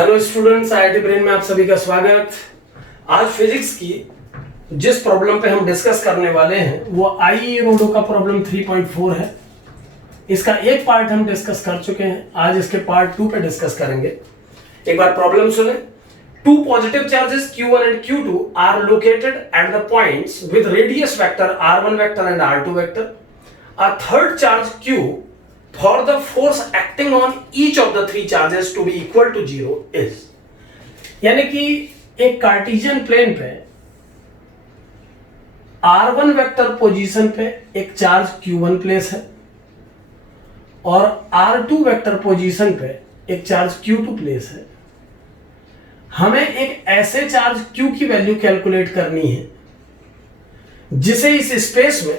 Hello students, IIT brain में आप सभी का स्वागत। आज फिजिक्स की जिस प्रॉब्लम पे हम डिस्कस करने वाले हैं वो आई-रोडो का प्रॉब्लम 3.4 है। इसका एक पार्ट हम डिस्कस कर चुके हैं, आज इसके पार्ट 2 पे डिस्कस करेंगे। एक बार प्रॉब्लम सुने। Two positive charges Q1 and Q2 are located at the points with radius vector R1 vector and R2 vector. A third charge Q for the force acting on each of the three charges to be equal to 0 is, यानी कि एक Cartesian plane पे R1 vector position पे एक charge Q1 place है और R2 vector position पे एक चार्ज Q2 प्लेस है। हमें एक ऐसे चार्ज Q की वैल्यू कैलकुलेट करनी है जिसे इस स्पेस में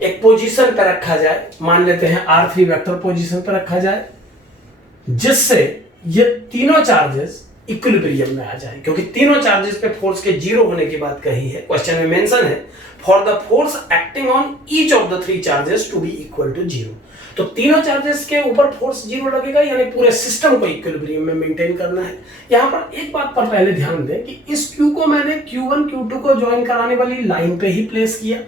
एक पोजीशन पर रखा जाए, मान लेते हैं R3 वेक्टर पोजीशन पर रखा जाए, जिससे ये तीनों चार्जेस इक्विलिब्रियम में आ जाए। क्योंकि तीनों चार्जेस पे फोर्स के जीरो होने की बात कही है, क्वेश्चन में मेंशन है for the force acting on each of the three charges to be equal to 0। तो तीनों चार्जेस के ऊपर फोर्स 0 लगेगा, यानी पूरे सिस्टम को इक्विलिब्रियम में मेंटेन करना है। यहां पर एक बात पर पहले ध्यान दें कि इस Q को मैंने Q1 Q2 को ज्वाइन कराने वाली लाइन पे ही प्लेस किया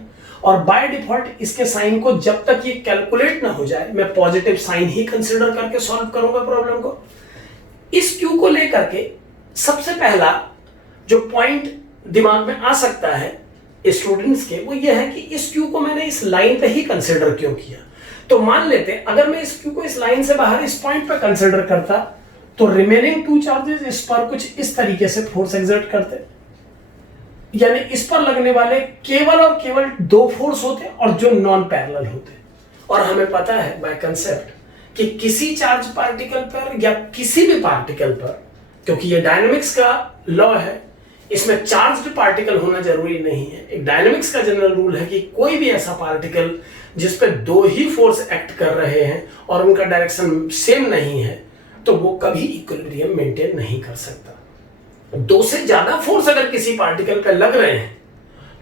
और बाय डिफॉल्ट इसके साइन को जब तक ये कैलकुलेट ना हो जाए मैं पॉजिटिव साइन ही कंसीडर करके सॉल्व करूंगा प्रॉब्लम को। इस Q को लेकर के सबसे पहला जो पॉइंट दिमाग में आ सकता है स्टूडेंट्स के, वो ये है कि इस Q को मैंने इस लाइन पे ही कंसीडर क्यों किया। तो मान लेते हैं अगर मैं इस Q को इस लाइन से बाहर इस पॉइंट पे कंसीडर करता तो रिमेनिंग टू चार्जेस इस पर कुछ इस तरीके से फोर्स एक्सर्ट करते, यानी इस पर लगने वाले केवल और केवल दो फोर्स होते और जो नॉन पैरेलल होते। और हमें पता है बाय कंसेप्ट कि किसी चार्ज पार्टिकल पर या किसी भी पार्टिकल पर, क्योंकि ये डायनेमिक्स का लॉ है, इसमें चार्ज्ड पार्टिकल होना जरूरी नहीं है। एक डायनेमिक्स का जनरल रूल है कि कोई भी ऐसा पार्टिकल जिस पे दो ही फोर्स एक्ट कर रहे हैं और उनका डायरेक्शन सेम नहीं है तो वो कभी इक्विलिब्रियम मेंटेन नहीं कर सकता। दो से ज्यादा फोर्स अगर किसी पार्टिकल पे लग रहे हैं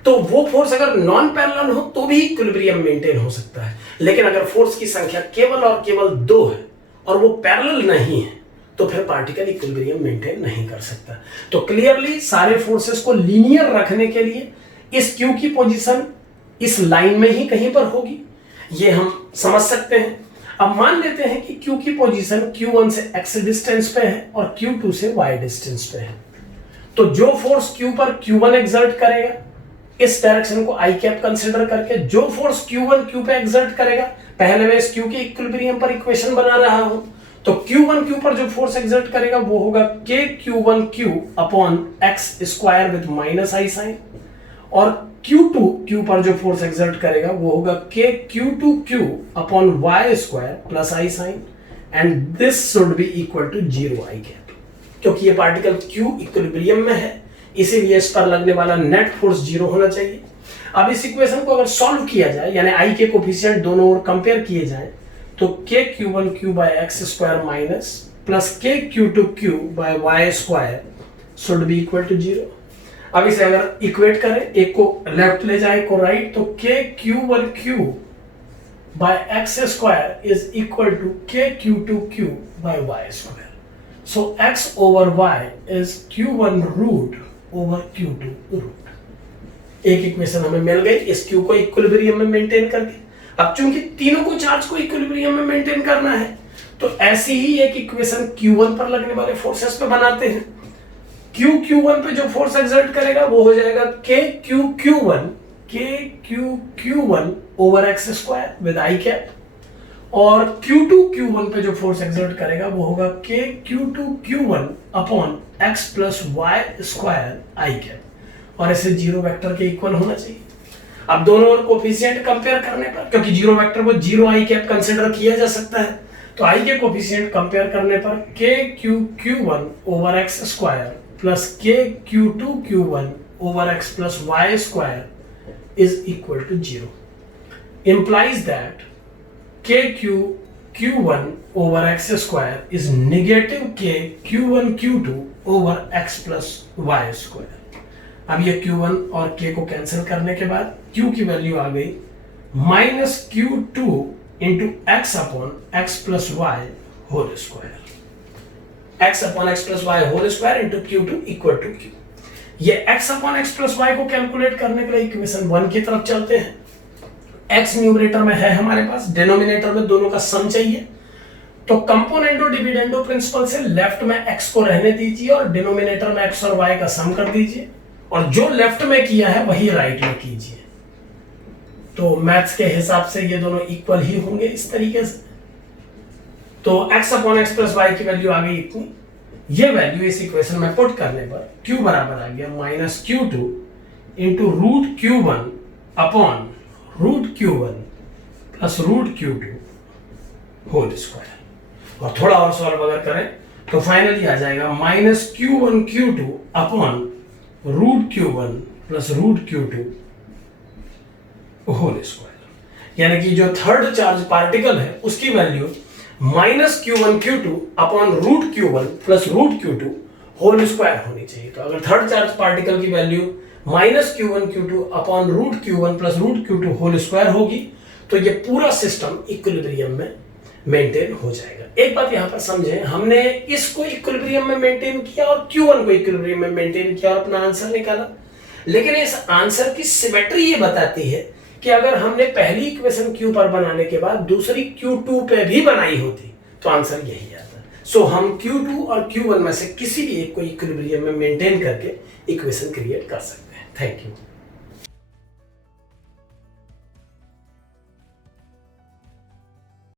तो वो फोर्स अगर नॉन पैरेलल हो तो भी इक्विलिब्रियम मेंटेन हो सकता है, लेकिन अगर फोर्स की संख्या केवल और केवल दो है और वो पैरेलल नहीं है तो फिर पार्टिकल इक्विलिब्रियम मेंटेन नहीं कर सकता। तो क्लियरली सारे फोर्सेस को लीनियर रखने के लिए इस Q की पोजीशन इस लाइन में ही कहीं पर होगी, ये हम समझ सकते हैं। अब मान लेते हैं कि Q की पोजीशन Q1 से x डिस्टेंस पे है और Q2 से y डिस्टेंस पे है। तो जो फोर्स Q पर Q1 एक्सर्ट करेगा, इस डायरेक्शन को I कैप कंसीडर करके जो फोर्स Q1 Q पे एक्सर्ट करेगा, पहले मैं इस Q की इक्विलिब्रियम पर इक्वेशन बना रहा हूं, तो Q1 Q पर जो फोर्स एक्सर्ट करेगा वो होगा k Q1 Q upon x square with minus i sign, और Q2 Q पर जो फोर्स एक्सर्ट करेगा वो होगा k Q2 Q upon y square plus i sign, and this should be equal to 0 i cap. क्योंकि ये particle Q equilibrium में है इसीलिए इस पर लगने वाला नेट फोर्स 0 होना चाहिए। अब इस इक्वेशन को अगर सॉल्व किया जाए, यानी I के कोफिशिएंट दोनों ओर कंपेयर किए जाएं, तो k Q1 Q by x square minus plus k Q2 Q by y square should be equal to 0। अब इसे अगर इक्वेट करें, एक को लेफ्ट ले जाए एक को राइट, तो k Q1 Q by x square is equal to k Q2 Q by y square. So x over y is Q1 root over Q2 root. एक इक्वेशन हमें मिल गई इस Q को इक्विलिब्रियम में मेंटेन करके। अब चूंकि तीनों को चार्ज को इक्विलिब्रियम में मेंटेन करना है तो ऐसी ही एक इक्वेशन Q1 पर लगने वाले फोर्सेस पे बनाते हैं। Q1 पे जो फोर्स एक्सर्ट करेगा वो हो जाएगा k Q1 over x square with I cap, और Q1 पे जो फोर्स एक्सर्ट करेगा वो होगा k Q1 upon x plus y square i cap, और ऐसे जीरो वेक्टर के इक्वल होना चाहिए। अब दोनों ओर कोफिशिएंट कंपेयर करने पर, क्योंकि जीरो वेक्टर को 0 आई कैप कंसीडर किया जा सकता है, तो I के कोफिशिएंट कंपेयर करने पर k Q1 over x square plus k Q1 over x plus y square is equal to 0, implies that k Q1 over x square is negative k Q1 Q2 over x plus y square. अब ये Q1 और k को cancel करने के बाद Q की value आ गई minus Q2 into x upon x plus y whole square. x upon x plus y whole square into Q2 equal to Q। ये x upon x plus y को calculate करने के लिए इक्वेशन 1 की तरफ चलते हैं। x न्यूमरेटर में है हमारे पास, डिनोमिनेटर में दोनों का सम चाहिए, तो कंपोनेंडो डिविडेंडो प्रिंसिपल से लेफ्ट में x को रहने दीजिए और डिनोमिनेटर में x और y का सम कर दीजिए, और जो लेफ्ट में किया है वही राइट में कीजिए। तो मैथ्स के हिसाब से ये दोनों इक्वल ही होंगे इस तरीके से। तो x upon x plus y की वैल्यू आ गई इतनी, ये वैल्यू इस इक्वेशन में पुट करने पर q बराबर आ गया minus Q2 into root Q1 upon root Q1 plus root Q2 whole square. और थोड़ा और सॉल्व अगर करें तो फाइनली आ जाएगा minus Q1 Q2 upon root Q1 plus root Q2 whole square. यानी कि जो थर्ड चार्ज पार्टिकल है उसकी value minus Q1 Q2 upon root Q1 plus root Q2 whole square होनी चाहिए। तो अगर थर्ड चार्ज पार्टिकल की value minus Q1 Q2 upon root Q1 plus root Q2 whole square होगी तो ये पूरा सिस्टम इक्विलिब्रियम में मेंटेन हो जाएगा। एक बात यहां पर समझें, हमने इसको इक्विलिब्रियम में मेंटेन किया और Q1 को इक्विलिब्रियम में मेंटेन किया और अपना आंसर निकाला, लेकिन इस आंसर की सिमेट्री ये बताती है कि अगर हमने पहली इक्वेशन Q पर बनाने के बाद दूसरी Q2 पे भी बनाई होती तो आंसर यही आता। सो हम Q2 और Q1 में से किसी भी एक को इक्विलिब्रियम में मेंटेन करके इक्वेशन क्रिएट कर सकते हैं। Thank you.